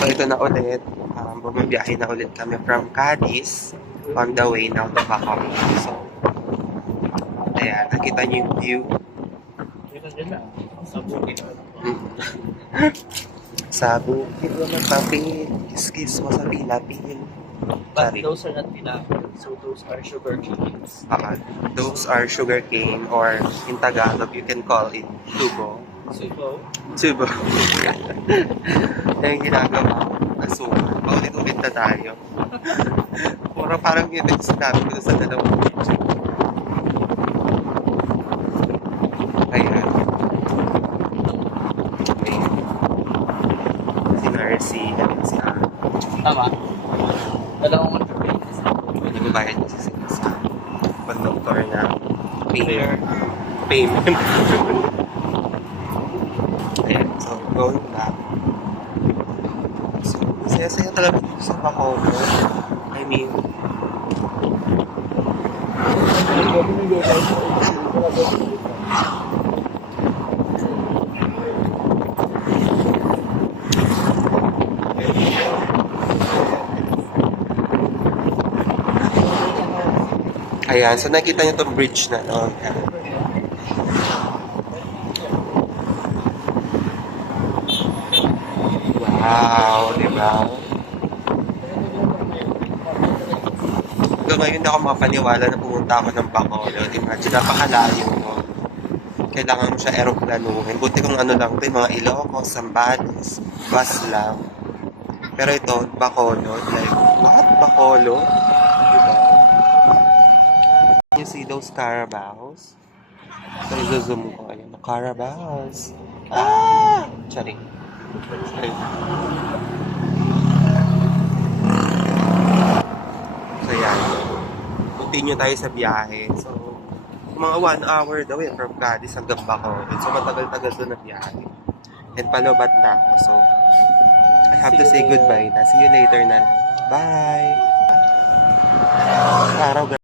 So ito na ulit, bumabiyahe na ulit kami from Cadiz on the way now to Bacoor. So, ayan, nakita niyo yung view. Sa bukid. Sa bukid mo magpapil, kiss-kiss mo sa pilapil. But those are not pinapil, so those are sugar canes. Those are sugar cane, or in Tagalog, you can call it tubo. Tubo. Yung ginagawa, asukal. Paulit-ulit na tayo. Parang yun yung sinabi ko sa dalawang video. Ayan. Ayan. Si Narcy, si Anne. Tama. Dalawang entrepreneurs. Nagbabayad niya sa conductor na payment. Ayan, so going back. So, saya-saya talaga dito sa Bacoor. I mean, ayan, so nakita niyo itong bridge na to. Wow, di ba? Hanggang ngayon hindi ako makapaniwala na pumunta ako ng Bacolod. Imagine, napakalayo mo. Kailangan mo siya aeroplanuhin. Buti kung ano lang ito, yung mga Ilocos, Zambales, bus lang. Pero ito, Bacolod, like, what? Bacolod? Diba? You see those carabaos? So, i-zoom ko. Ayan, carabaos. Ah! Charing. Ayun. So, yan. Continue tayo sa biyahe. So, mga 1 hour daw yun from Cadiz hanggang Bacoor. So, matagal-tagal doon na biyahe. And palobat na ako. So, I have to say goodbye na. See you later na. Bye! Araw